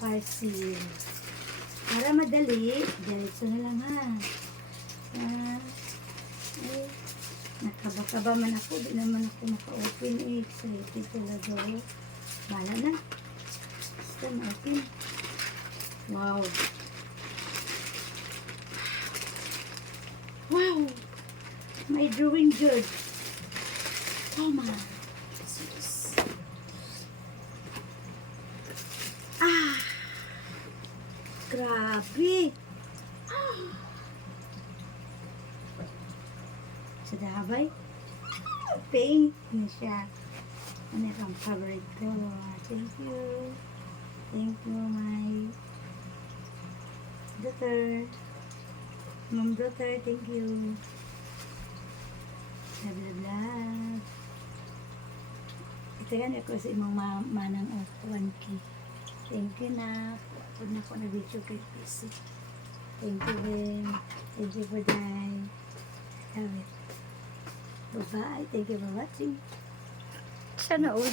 parcel. Para madali, diretso na lang ha. Eh, nakaba-kaba man ako, di naman ako maka-open eh. Excited talaga ako. Bala na. Basta ma-open. Wow. Wow! My drawing good. Puma. Ah! Grabe! Ah! Sa dabay? Pink na siya. Ano ang favorite ko? Thank you. Thank you, my daughter. Mom daughter, thank you. Blah, blah, blah. Ito yan ako sa imong manang of 1K. Thank you na. Pag na ako na video kay PC. Thank you din. Thank you for that. Love it. Bye-bye. Thank you for watching. Sana all.